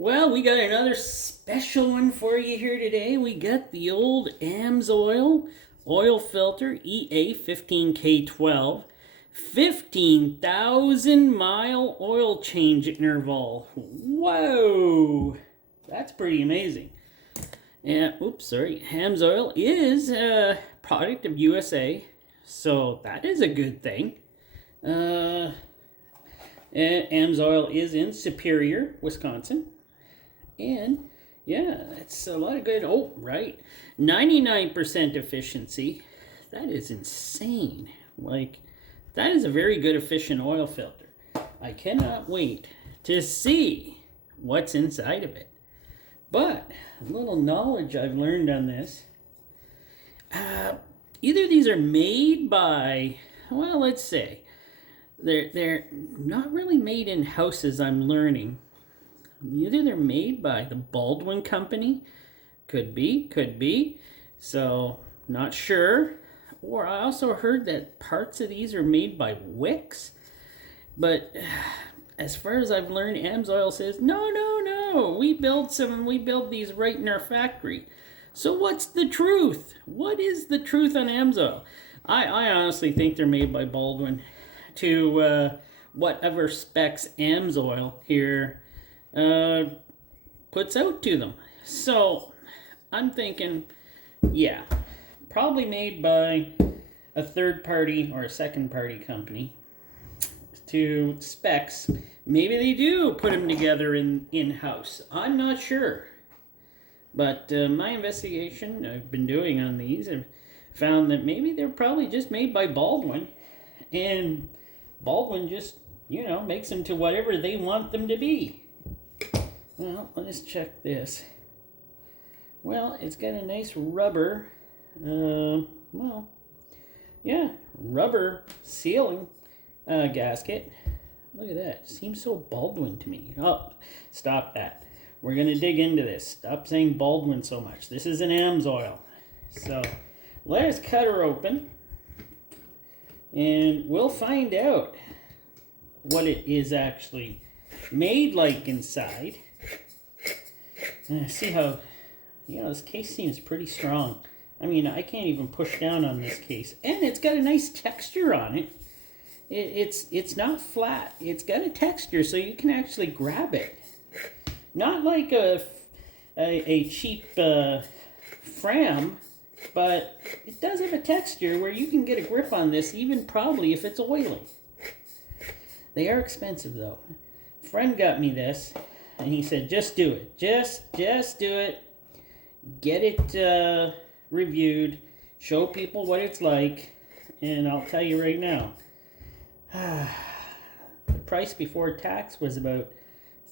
Well, we got another special one for you here today. We got the old AMSOIL oil filter EA15K12 15,000 mile oil change interval. Whoa, that's pretty amazing. And oops, sorry, AMSOIL is a product of USA, so that is a good thing. And AMSOIL is in Superior, Wisconsin. And yeah, that's a lot of good. Oh, right. 99% efficiency. That is insane. Like, that is a very good efficient oil filter. I cannot wait to see what's inside of it. But a little knowledge I've learned on this. Either these are made by, well, let's say, they're not really made in houses, I'm learning. Either they're made by the Baldwin Company, could be, so not sure. Or I also heard that parts of these are made by Wix, but as far as I've learned, AMSOIL says no, we build these right in our factory. So what's the truth? What is the truth on AMSOIL? I honestly think they're made by Baldwin to whatever specs AMSOIL here puts out to them. So I'm thinking, yeah, probably made by a third party or a second party company to specs. Maybe they do put them together in-house. I'm not sure. But my investigation I've been doing on these have found that maybe they're probably just made by Baldwin, and Baldwin just, makes them to whatever they want them to be. Well, let's check this. Well, it's got a nice rubber, rubber sealing gasket. Look at that. Seems so Baldwin to me. Oh, stop that. We're going to dig into this. Stop saying Baldwin so much. This is an AMSOIL. So, let us cut her open, and we'll find out what it is actually made like inside. See how, this case seems pretty strong. I mean, I can't even push down on this case. And it's got a nice texture on it. It's not flat. It's got a texture so you can actually grab it. Not like a cheap Fram, but it does have a texture where you can get a grip on this, even probably if it's oily. They are expensive though. A friend got me this, and he said, just do it. Just do it. Get it reviewed. Show people what it's like. And I'll tell you right now, the price before tax was about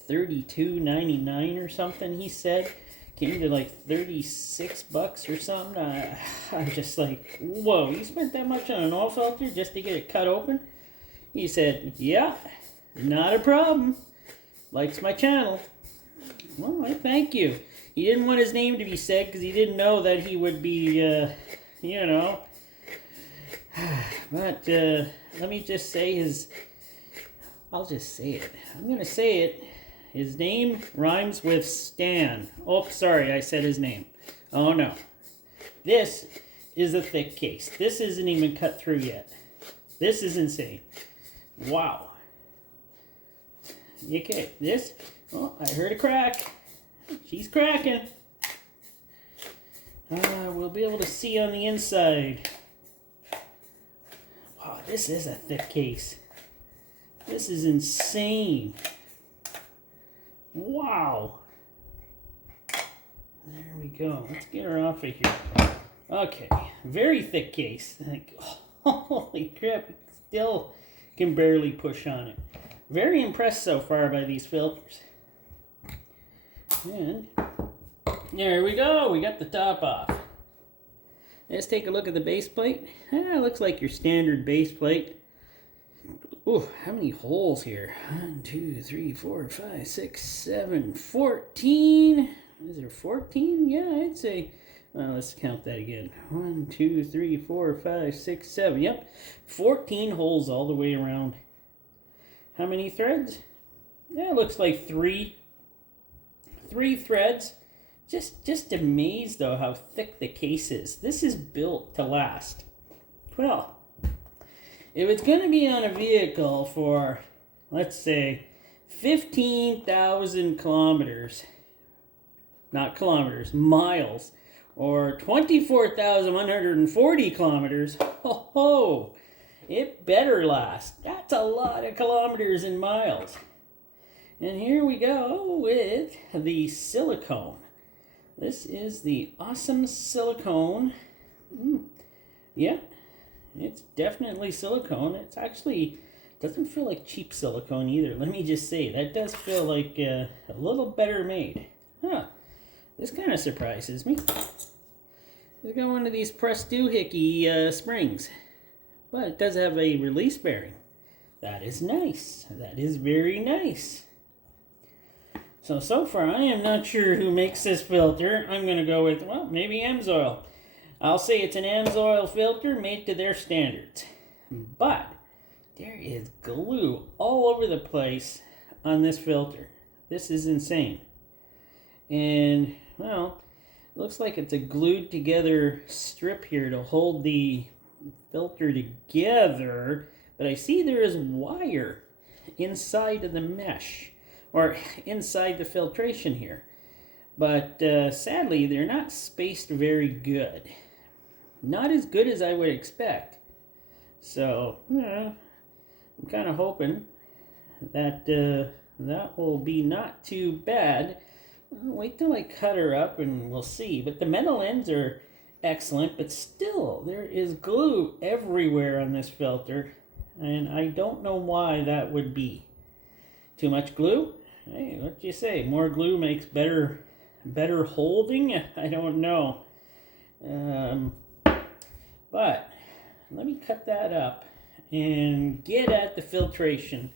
$32.99 or something, he said. Came to like $36 or something. I'm just like, whoa, you spent that much on an oil filter just to get it cut open? He said, yeah, not a problem. Likes my channel. Well, I thank you. He didn't want his name to be said because he didn't know that he would be, But let me just say I'll just say it. I'm going to say it. His name rhymes with Stan. Oh, sorry, I said his name. Oh, no. This is a thick case. This isn't even cut through yet. This is insane. Wow. Okay, this, I heard a crack. She's cracking. We'll be able to see on the inside. Wow, this is a thick case. This is insane. Wow. There we go. Let's get her off of here. Okay, very thick case. Like, holy crap, still can barely push on it. Very impressed so far by these filters. And there we go. We got the top off. Let's take a look at the base plate. Looks like your standard base plate. Ooh, how many holes here? 1, 2, 3, 4, 5, 6, 7, 14. Is there 14? Yeah, I'd say. Let's count that again. 1, 2, 3, 4, 5, 6, 7. Yep, 14 holes all the way around. How many threads? Yeah, it looks like 3. 3 threads. Just amazed though how thick the case is. This is built to last. Well, if it's going to be on a vehicle for, let's say, 15,000 kilometers, not kilometers, miles, or 24,140 kilometers, ho, it better last. That's a lot of kilometers and miles. And here we go with the silicone. This is the awesome silicone. Yeah, it's definitely silicone. It's actually doesn't feel like cheap silicone either. Let me just say, that does feel like a little better made. Huh, this kind of surprises me. It's got one of these pressed doohickey springs. But it does have a release bearing. That is nice. That is very nice. So far, I am not sure who makes this filter. I'm going to go with, well, maybe AMSOIL. I'll say it's an AMSOIL filter made to their standards. But there is glue all over the place on this filter. This is insane. And, well, looks like it's a glued together strip here to hold the filter together, but I see there is wire inside of the mesh, or inside the filtration here. But sadly, they're not spaced very good. Not as good as I would expect. So, I'm kind of hoping that that will be not too bad. Wait till I cut her up and we'll see. But the metal ends are excellent, but still, there is glue everywhere on this filter, and I don't know why that would be. Too much glue? Hey, what do you say? More glue makes better holding? I don't know. But let me cut that up and get at the filtration.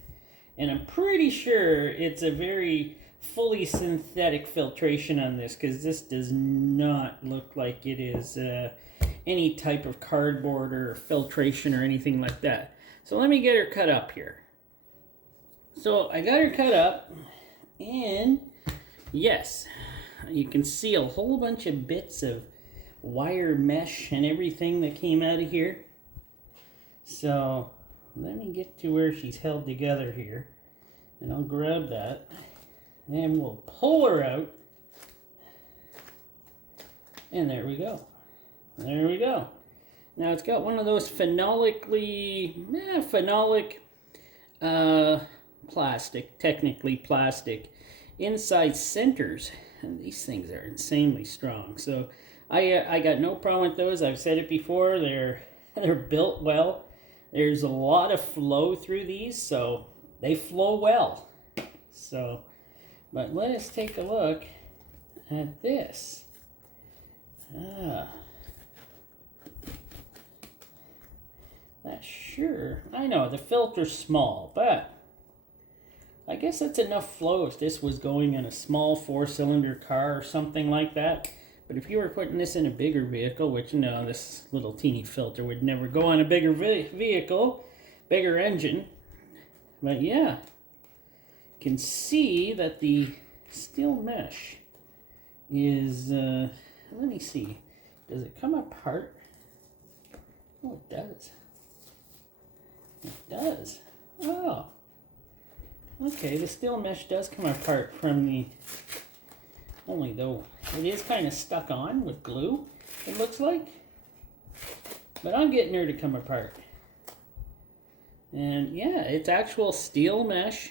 And I'm pretty sure it's a very fully synthetic filtration on this, because this does not look like it is any type of cardboard or filtration or anything like that. So let me get her cut up here. So I got her cut up, and yes, you can see a whole bunch of bits of wire mesh and everything that came out of here. So let me get to where she's held together here, and I'll grab that, and we'll pull her out, and there we go. There we go. Now it's got one of those phenolic plastic, technically plastic, inside centers, and these things are insanely strong. So I got no problem with those. I've said it before, they're built well. There's a lot of flow through these, so they flow well. So, but let us take a look at this. That's sure. I know the filter's small, but I guess that's enough flow if this was going in a small 4-cylinder car or something like that. But if you were putting this in a bigger vehicle, which no, this little teeny filter would never go on a bigger vehicle, bigger engine. But yeah, you can see that the steel mesh is, let me see, does it come apart? Oh, it does. It does. Oh. Okay, the steel mesh does come apart from the, only though it is kind of stuck on with glue, it looks like. But I'm getting her to come apart. And yeah, it's actual steel mesh.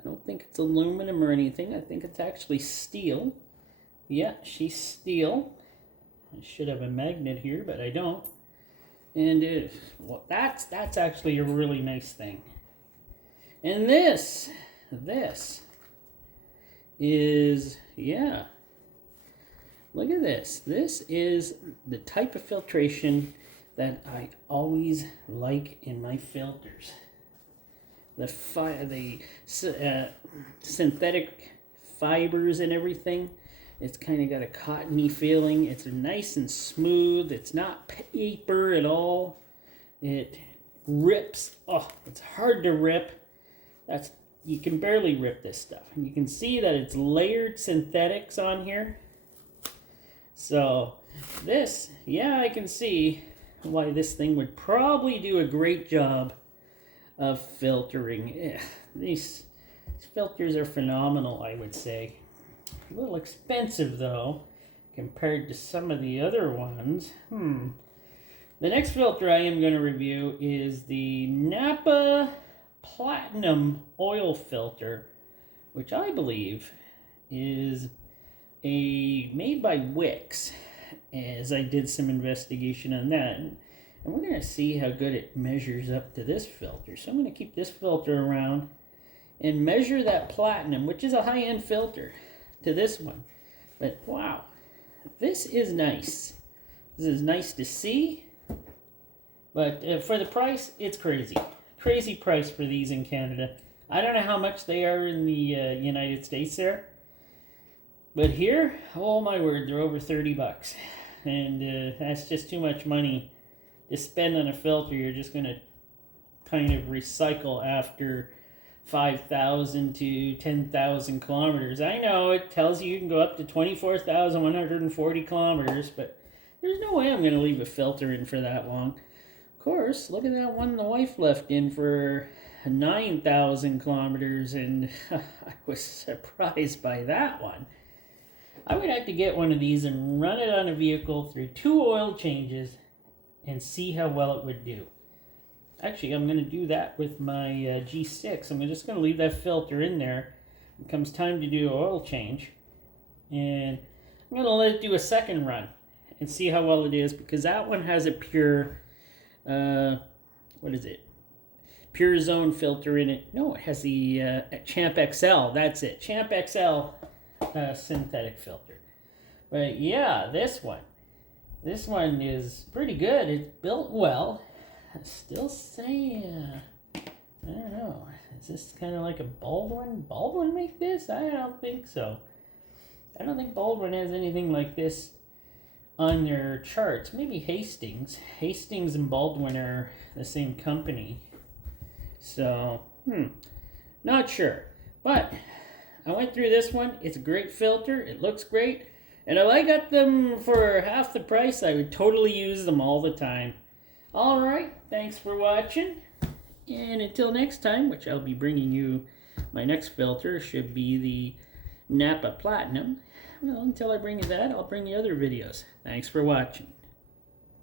I don't think it's aluminum or anything. I think it's actually steel. Yeah, she's steel. I should have a magnet here, but I don't. And well, that's actually a really nice thing. And this is, yeah, look at this. This is the type of filtration that I always like in my filters. The synthetic fibers and everything. It's kind of got a cottony feeling. It's nice and smooth. It's not paper at all. It rips. Oh, it's hard to rip. That's you can barely rip this stuff. And you can see that it's layered synthetics on here. So this, yeah, I can see why this thing would probably do a great job of filtering. These filters are phenomenal, I would say. A little expensive though, compared to some of the other ones. The next filter I am going to review is the Napa Platinum Oil Filter, which I believe is made by Wix, as I did some investigation on that. And we're going to see how good it measures up to this filter. So I'm going to keep this filter around and measure that Platinum, which is a high-end filter, to this one. But wow, this is nice. This is nice to see. But for the price, it's crazy. Crazy price for these in Canada. I don't know how much they are in the United States there. But here, oh my word, they're over 30 bucks. And that's just too much money to spend on a filter. You're just going to kind of recycle after 5,000 to 10,000 kilometers. I know it tells you can go up to 24,140 kilometers, but there's no way I'm going to leave a filter in for that long. Of course, look at that one the wife left in for 9,000 kilometers, and I was surprised by that one. I would have to get one of these and run it on a vehicle through 2 oil changes and see how well it would do. Actually, I'm going to do that with my G6. I'm just going to leave that filter in there. It comes time to do an oil change, and I'm going to let it do a second run and see how well it is, because that one has a pure, what is it? Pure Zone filter in it. No, it has the Champ XL. That's it. Champ XL synthetic filter. But yeah, this one is pretty good. It's built well. I still say, I don't know. Is this kind of like a Baldwin? Baldwin make this? I don't think so. I don't think Baldwin has anything like this on their charts. Maybe Hastings. Hastings and Baldwin are the same company. So, not sure. But I went through this one. It's a great filter. It looks great. And if I got them for half the price, I would totally use them all the time. Alright, thanks for watching. And until next time, which I'll be bringing you, my next filter should be the Napa Platinum. Well, until I bring you that, I'll bring you other videos. Thanks for watching.